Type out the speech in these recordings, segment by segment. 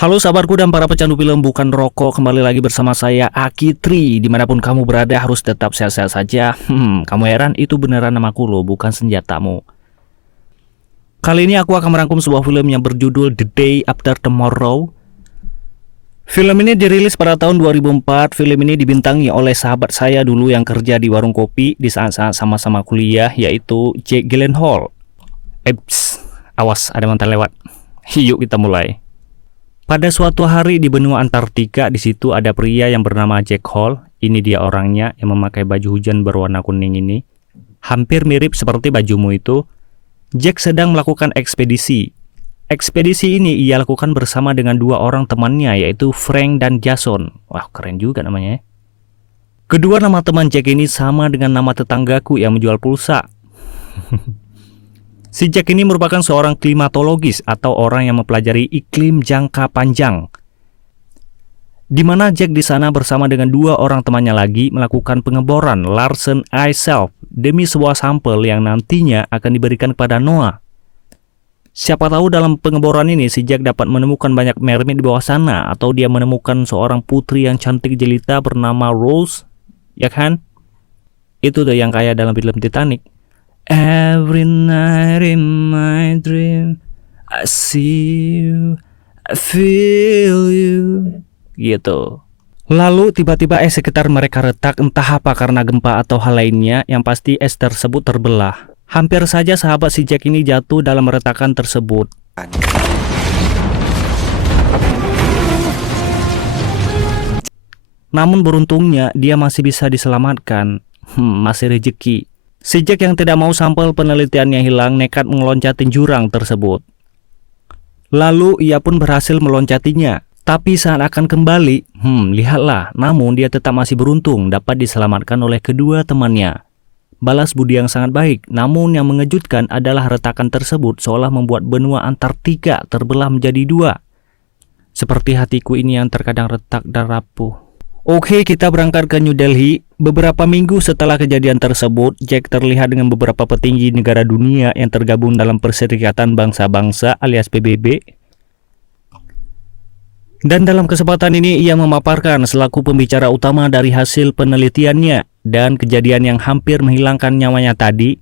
Halo sahabatku dan para pecandu film bukan rokok, kembali lagi bersama saya Aki Tri. Dimanapun kamu berada harus tetap sehat-sehat saja. Kamu heran? Itu beneran namaku loh, bukan senjatamu. Kali ini aku akan merangkum sebuah film yang berjudul The Day After Tomorrow. Film ini dirilis pada tahun 2004. Film ini dibintangi oleh sahabat saya dulu yang kerja di warung kopi di saat-saat sama-sama kuliah, yaitu Jake Gyllenhaal. Eps, awas ada mantan lewat. Yuk kita mulai. Pada suatu hari di benua Antartika, di situ ada pria yang bernama Jack Hall. Ini dia orangnya yang memakai baju hujan berwarna kuning ini. Hampir mirip seperti bajumu itu. Jack sedang melakukan ekspedisi. Ekspedisi ini ia lakukan bersama dengan dua orang temannya, yaitu Frank dan Jason. Wah, keren juga namanya. Kedua nama teman Jack ini sama dengan nama tetanggaku yang menjual pulsa. Si Jack ini merupakan seorang klimatologis atau orang yang mempelajari iklim jangka panjang. Di mana Jack di sana bersama dengan dua orang temannya lagi melakukan pengeboran Larsen Ice Shelf demi sebuah sampel yang nantinya akan diberikan kepada Noah. Siapa tahu dalam pengeboran ini si Jack dapat menemukan banyak mermaid di bawah sana, atau dia menemukan seorang putri yang cantik jelita bernama Rose, ya kan? Itu tuh yang kayak dalam film Titanic. Every night in my dream I see you, I feel you, gitu. Lalu tiba-tiba es sekitar mereka retak, entah apa karena gempa atau hal lainnya. Yang pasti es tersebut terbelah. Hampir saja sahabat si Jack ini jatuh dalam retakan tersebut. Namun beruntungnya dia masih bisa diselamatkan. Masih rezeki. Si Jack yang tidak mau sampel penelitiannya hilang nekat meloncatin jurang tersebut. Lalu ia pun berhasil meloncatinya. Tapi saat akan kembali, lihatlah, namun dia tetap masih beruntung dapat diselamatkan oleh kedua temannya. Balas budi yang sangat baik, namun yang mengejutkan adalah retakan tersebut seolah membuat benua Antartika terbelah menjadi dua. Seperti hatiku ini yang terkadang retak dan rapuh. Oke, kita berangkat ke New Delhi. Beberapa minggu setelah kejadian tersebut, Jack terlihat dengan beberapa petinggi negara dunia yang tergabung dalam Perserikatan Bangsa-Bangsa alias PBB. Dan dalam kesempatan ini ia memaparkan selaku pembicara utama dari hasil penelitiannya dan kejadian yang hampir menghilangkan nyawanya tadi.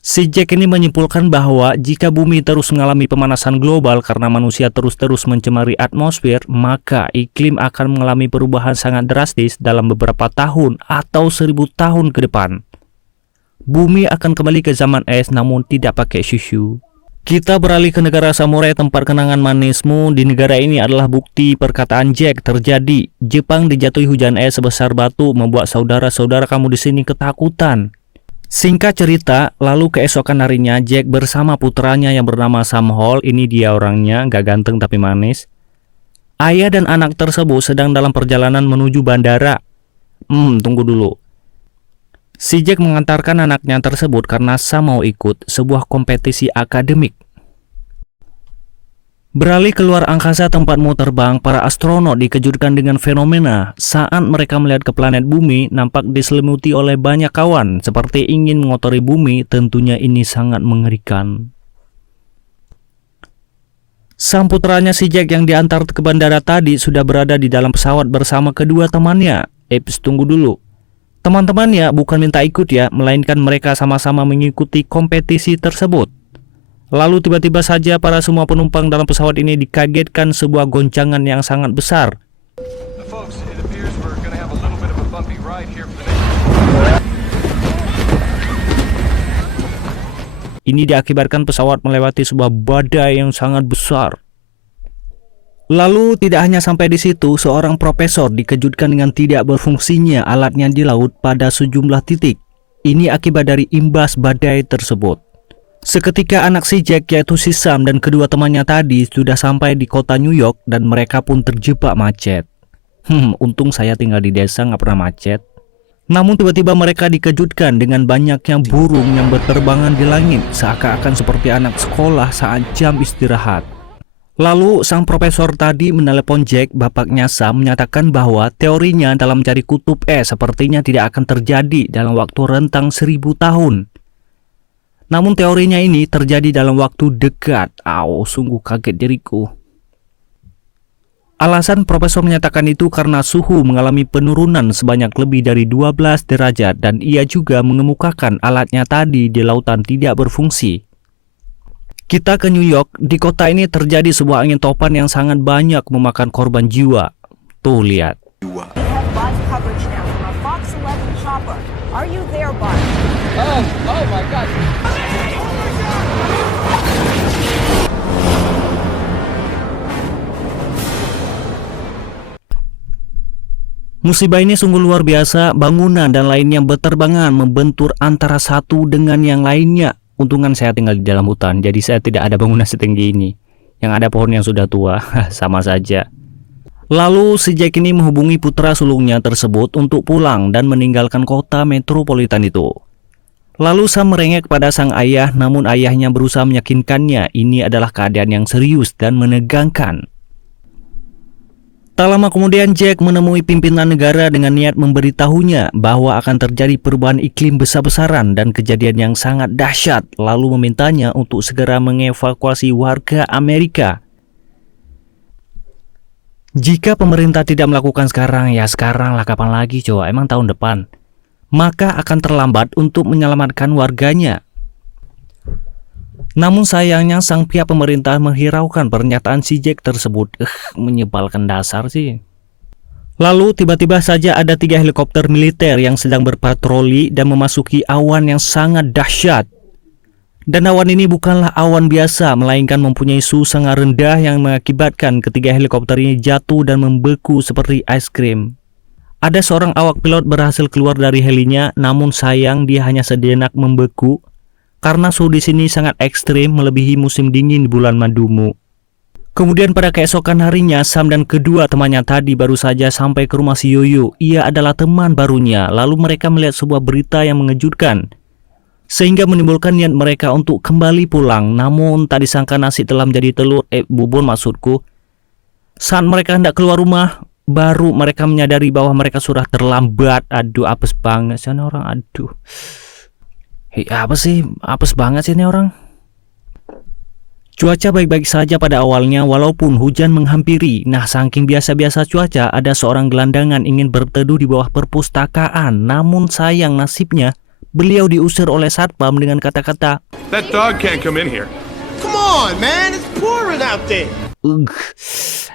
Si Jack ini menyimpulkan bahwa jika bumi terus mengalami pemanasan global karena manusia terus-terus mencemari atmosfer, maka iklim akan mengalami perubahan sangat drastis dalam beberapa tahun atau 1000 tahun ke depan. Bumi akan kembali ke zaman es namun tidak pakai susu. Kita beralih ke negara samurai tempat kenangan manismu. Di negara ini adalah bukti perkataan Jack terjadi. Jepang dijatuhi hujan es sebesar batu membuat saudara-saudara kamu di sini ketakutan. Singkat cerita, lalu keesokan harinya Jack bersama putranya yang bernama Sam Hall, ini dia orangnya, gak ganteng tapi manis. Ayah dan anak tersebut sedang dalam perjalanan menuju bandara. Tunggu dulu. Si Jack mengantarkan anaknya tersebut karena Sam mau ikut sebuah kompetisi akademik. Beralih keluar angkasa tempatmu terbang, para astronot dikejutkan dengan fenomena saat mereka melihat ke planet bumi nampak diselimuti oleh banyak awan seperti ingin mengotori bumi. Tentunya ini sangat mengerikan. Sang putranya si Jack yang diantar ke bandara tadi sudah berada di dalam pesawat bersama kedua temannya. Tunggu dulu. Teman-temannya bukan minta ikut ya, melainkan mereka sama-sama mengikuti kompetisi tersebut. Lalu tiba-tiba saja para semua penumpang dalam pesawat ini dikagetkan sebuah goncangan yang sangat besar. Ini diakibatkan pesawat melewati sebuah badai yang sangat besar. Lalu tidak hanya sampai di situ, seorang profesor dikejutkan dengan tidak berfungsinya alatnya di laut pada sejumlah titik. Ini akibat dari imbas badai tersebut. Seketika anak si Jack yaitu si Sam dan kedua temannya tadi sudah sampai di kota New York dan mereka pun terjebak macet. Untung saya tinggal di desa nggak pernah macet. Namun tiba-tiba mereka dikejutkan dengan banyaknya burung yang berterbangan di langit seakan-akan seperti anak sekolah saat jam istirahat. Lalu sang profesor tadi menelepon Jack, bapaknya Sam, menyatakan bahwa teorinya dalam mencari kutub es sepertinya tidak akan terjadi dalam waktu rentang 1000 tahun. Namun teorinya ini terjadi dalam waktu dekat. Sungguh kaget diriku. Alasan profesor menyatakan itu karena suhu mengalami penurunan sebanyak lebih dari 12 derajat dan ia juga mengemukakan alatnya tadi di lautan tidak berfungsi. Kita ke New York, di kota ini terjadi sebuah angin topan yang sangat banyak memakan korban jiwa. Tuh lihat. We have live coverage now from a Fox 11 chopper. Are you there, Bart? Oh my God. Musibah ini sungguh luar biasa, bangunan dan lainnya berterbangan membentur antara satu dengan yang lainnya. Untungan saya tinggal di dalam hutan, jadi saya tidak ada bangunan setinggi ini. Yang ada pohon yang sudah tua, sama saja. Lalu si Jack ini menghubungi putra sulungnya tersebut untuk pulang dan meninggalkan kota metropolitan itu. Lalu Sam merengek kepada sang ayah, namun ayahnya berusaha meyakinkannya ini adalah keadaan yang serius dan menegangkan. Tak lama kemudian Jack menemui pimpinan negara dengan niat memberitahunya bahwa akan terjadi perubahan iklim besar-besaran dan kejadian yang sangat dahsyat, lalu memintanya untuk segera mengevakuasi warga Amerika. Jika pemerintah tidak melakukan sekarang, ya sekarang lah, kapan lagi coba, emang tahun depan. Maka akan terlambat untuk menyelamatkan warganya. Namun sayangnya sang pihak pemerintah menghiraukan pernyataan si Jack tersebut. Menyebalkan dasar sih. Lalu tiba-tiba saja ada 3 helikopter militer yang sedang berpatroli dan memasuki awan yang sangat dahsyat. Dan awan ini bukanlah awan biasa, melainkan mempunyai suhu sangat rendah yang mengakibatkan ketiga helikopter ini jatuh dan membeku seperti es krim. Ada seorang awak pilot berhasil keluar dari helinya, namun sayang dia hanya sejenak membeku karena suhu di sini sangat ekstrim melebihi musim dingin di bulan Madumu. Kemudian pada keesokan harinya, Sam dan kedua temannya tadi baru saja sampai ke rumah si Yoyo. Ia adalah teman barunya. Lalu mereka melihat sebuah berita yang mengejutkan, sehingga menimbulkan niat mereka untuk kembali pulang. Namun tak disangka nasi telah menjadi telur, bubur maksudku. Saat mereka hendak keluar rumah, baru mereka menyadari bahwa mereka sudah terlambat. Aduh, apes banget sih ini orang, aduh. Hei, apa sih? Apes banget sih ini orang. Cuaca baik-baik saja pada awalnya walaupun hujan menghampiri. Nah, saking biasa-biasa cuaca, ada seorang gelandangan ingin berteduh di bawah perpustakaan. Namun sayang nasibnya, beliau diusir oleh satpam dengan kata-kata, That dog can't come in here. Come on, man, it's pouring out there.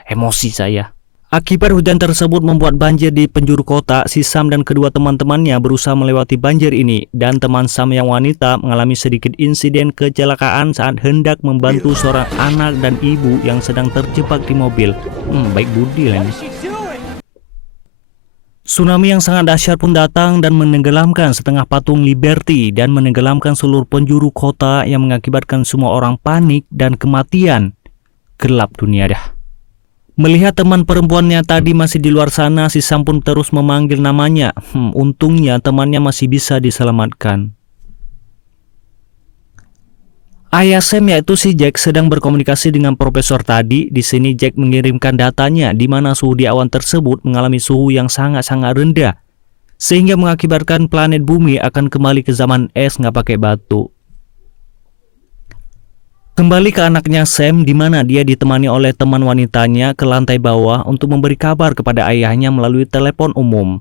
Emosi saya. Akibat hujan tersebut membuat banjir di penjuru kota. Si Sam dan kedua teman-temannya berusaha melewati banjir ini, dan teman Sam yang wanita mengalami sedikit insiden kecelakaan saat hendak membantu seorang anak dan ibu yang sedang terjebak di mobil. Baik budi lah ini. Tsunami yang sangat dahsyat pun datang dan menenggelamkan setengah patung Liberty dan menenggelamkan seluruh penjuru kota yang mengakibatkan semua orang panik dan kematian. Gelap dunia dah. Melihat teman perempuannya tadi masih di luar sana, si Sam pun terus memanggil namanya. Untungnya temannya masih bisa diselamatkan. Ayah Sam yaitu si Jack sedang berkomunikasi dengan profesor tadi. Di sini Jack mengirimkan datanya di mana suhu di awan tersebut mengalami suhu yang sangat-sangat rendah, sehingga mengakibatkan planet bumi akan kembali ke zaman es nggak pakai batu. Kembali ke anaknya Sam, di mana dia ditemani oleh teman wanitanya ke lantai bawah untuk memberi kabar kepada ayahnya melalui telepon umum.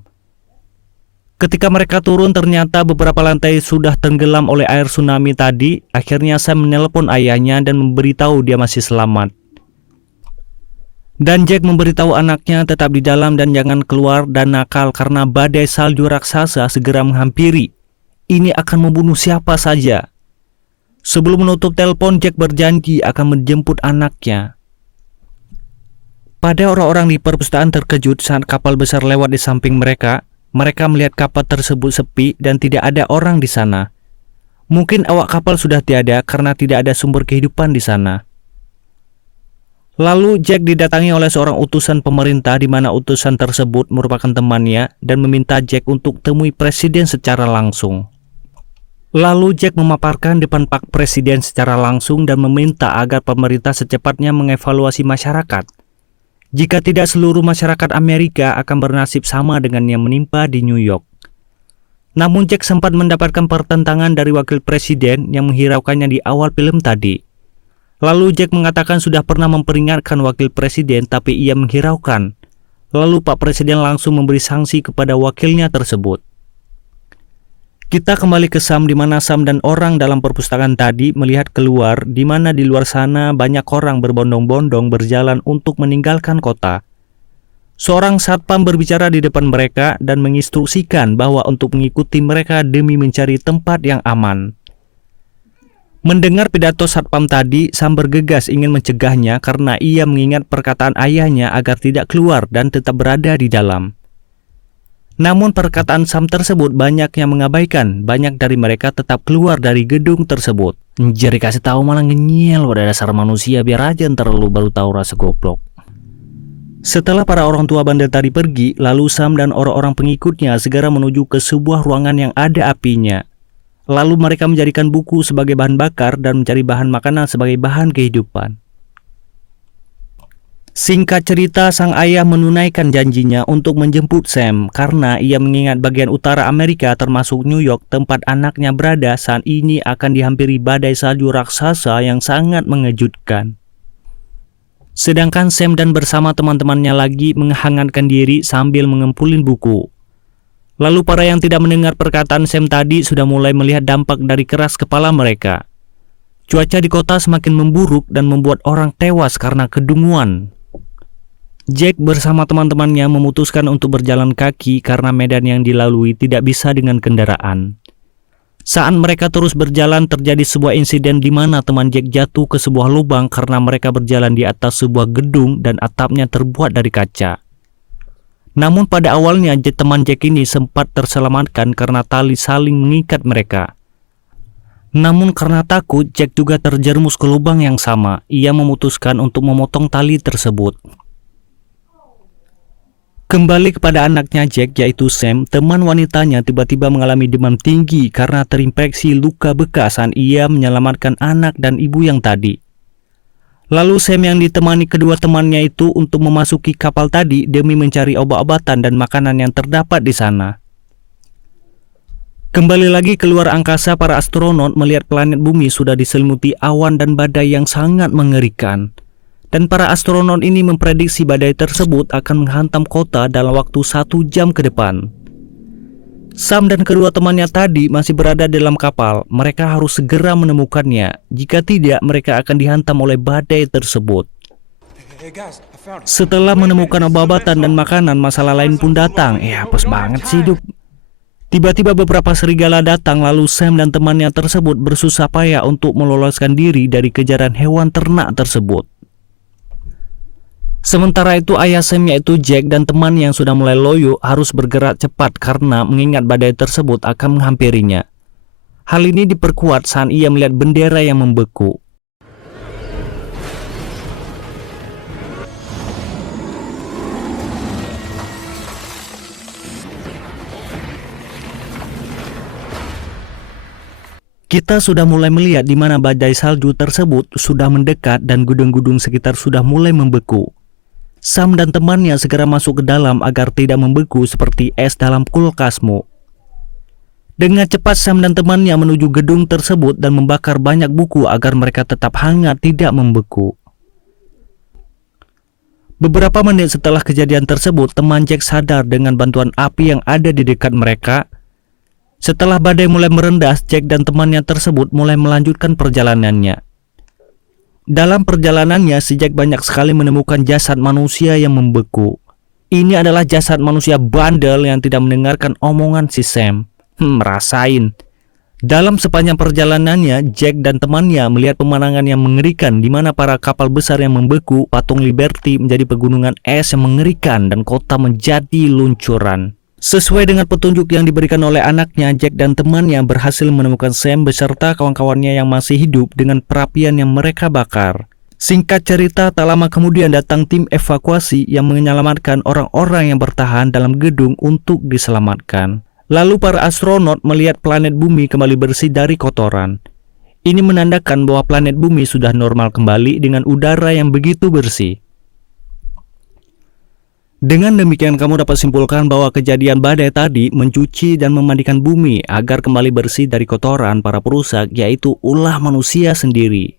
Ketika mereka turun, ternyata beberapa lantai sudah tenggelam oleh air tsunami tadi. Akhirnya Sam menelpon ayahnya dan memberitahu dia masih selamat. Dan Jack memberitahu anaknya tetap di dalam dan jangan keluar dan nakal karena badai salju raksasa segera menghampiri. Ini akan membunuh siapa saja. Sebelum menutup telepon, Jack berjanji akan menjemput anaknya. Pada orang-orang di perpustakaan terkejut saat kapal besar lewat di samping mereka. Mereka melihat kapal tersebut sepi dan tidak ada orang di sana. Mungkin awak kapal sudah tiada karena tidak ada sumber kehidupan di sana. Lalu Jack didatangi oleh seorang utusan pemerintah di mana utusan tersebut merupakan temannya dan meminta Jack untuk temui presiden secara langsung. Lalu Jack memaparkan depan Pak Presiden secara langsung dan meminta agar pemerintah secepatnya mengevaluasi masyarakat. Jika tidak, seluruh masyarakat Amerika akan bernasib sama dengan yang menimpa di New York. Namun Jack sempat mendapatkan pertentangan dari wakil presiden yang menghiraukannya di awal film tadi. Lalu Jack mengatakan sudah pernah memperingatkan wakil presiden tapi ia menghiraukan. Lalu Pak Presiden langsung memberi sanksi kepada wakilnya tersebut. Kita kembali ke Sam di mana Sam dan orang dalam perpustakaan tadi melihat keluar di mana di luar sana banyak orang berbondong-bondong berjalan untuk meninggalkan kota. Seorang satpam berbicara di depan mereka dan menginstruksikan bahwa untuk mengikuti mereka demi mencari tempat yang aman. Mendengar pidato satpam tadi, Sam bergegas ingin mencegahnya karena ia mengingat perkataan ayahnya agar tidak keluar dan tetap berada di dalam. Namun perkataan Sam tersebut banyak yang mengabaikan, banyak dari mereka tetap keluar dari gedung tersebut. Jadi kasih tahu malah ngenyel pada dasar manusia, biar aja ntar lu baru tahu rasa goblok. Setelah para orang tua bandel tadi pergi, lalu Sam dan orang-orang pengikutnya segera menuju ke sebuah ruangan yang ada apinya. Lalu mereka menjadikan buku sebagai bahan bakar dan mencari bahan makanan sebagai bahan kehidupan. Singkat cerita, sang ayah menunaikan janjinya untuk menjemput Sam karena ia mengingat bagian utara Amerika termasuk New York tempat anaknya berada saat ini akan dihampiri badai salju raksasa yang sangat mengejutkan. Sedangkan Sam dan bersama teman-temannya lagi menghangatkan diri sambil mengempulin buku. Lalu para yang tidak mendengar perkataan Sam tadi sudah mulai melihat dampak dari keras kepala mereka. Cuaca di kota semakin memburuk dan membuat orang tewas karena kedunguan. Jack bersama teman-temannya memutuskan untuk berjalan kaki karena medan yang dilalui tidak bisa dengan kendaraan. Saat mereka terus berjalan terjadi sebuah insiden di mana teman Jack jatuh ke sebuah lubang karena mereka berjalan di atas sebuah gedung dan atapnya terbuat dari kaca. Namun pada awalnya teman Jack ini sempat terselamatkan karena tali saling mengikat mereka. Namun karena takut, Jack juga terjerumus ke lubang yang sama. Ia memutuskan untuk memotong tali tersebut. Kembali kepada anaknya Jack yaitu Sam, teman wanitanya tiba-tiba mengalami demam tinggi karena terinfeksi luka bekas saat ia menyelamatkan anak dan ibu yang tadi. Lalu Sam yang ditemani kedua temannya itu untuk memasuki kapal tadi demi mencari obat-obatan dan makanan yang terdapat di sana. Kembali lagi keluar angkasa, para astronot melihat planet bumi sudah diselimuti awan dan badai yang sangat mengerikan. Dan para astronot ini memprediksi badai tersebut akan menghantam kota dalam waktu 1 jam ke depan. Sam dan kedua temannya tadi masih berada dalam kapal. Mereka harus segera menemukannya. Jika tidak, mereka akan dihantam oleh badai tersebut. Setelah menemukan obat-obatan dan makanan, masalah lain pun datang. Apes banget sih hidup. Tiba-tiba beberapa serigala datang, lalu Sam dan temannya tersebut bersusah payah untuk meloloskan diri dari kejaran hewan ternak tersebut. Sementara itu ayah Sam yaitu Jack dan teman yang sudah mulai loyo harus bergerak cepat karena mengingat badai tersebut akan menghampirinya. Hal ini diperkuat saat ia melihat bendera yang membeku. Kita sudah mulai melihat di mana badai salju tersebut sudah mendekat dan gedung-gedung sekitar sudah mulai membeku. Sam dan temannya segera masuk ke dalam agar tidak membeku seperti es dalam kulkasmu. Dengan cepat Sam dan temannya menuju gedung tersebut dan membakar banyak buku agar mereka tetap hangat tidak membeku. Beberapa menit setelah kejadian tersebut, teman Jack sadar dengan bantuan api yang ada di dekat mereka. Setelah badai mulai merendah, Jack dan temannya tersebut mulai melanjutkan perjalanannya. Dalam perjalanannya, si Jack banyak sekali menemukan jasad manusia yang membeku. Ini adalah jasad manusia bandel yang tidak mendengarkan omongan si Sam. Rasain. Dalam sepanjang perjalanannya, Jack dan temannya melihat pemandangan yang mengerikan di mana para kapal besar yang membeku, patung Liberty menjadi pegunungan es yang mengerikan dan kota menjadi luncuran. Sesuai dengan petunjuk yang diberikan oleh anaknya, Jack dan temannya berhasil menemukan Sam beserta kawan-kawannya yang masih hidup dengan perapian yang mereka bakar. Singkat cerita, tak lama kemudian datang tim evakuasi yang menyelamatkan orang-orang yang bertahan dalam gedung untuk diselamatkan. Lalu para astronot melihat planet bumi kembali bersih dari kotoran. Ini menandakan bahwa planet bumi sudah normal kembali dengan udara yang begitu bersih. Dengan demikian kamu dapat simpulkan bahwa kejadian badai tadi mencuci dan memandikan bumi agar kembali bersih dari kotoran para perusak, yaitu ulah manusia sendiri.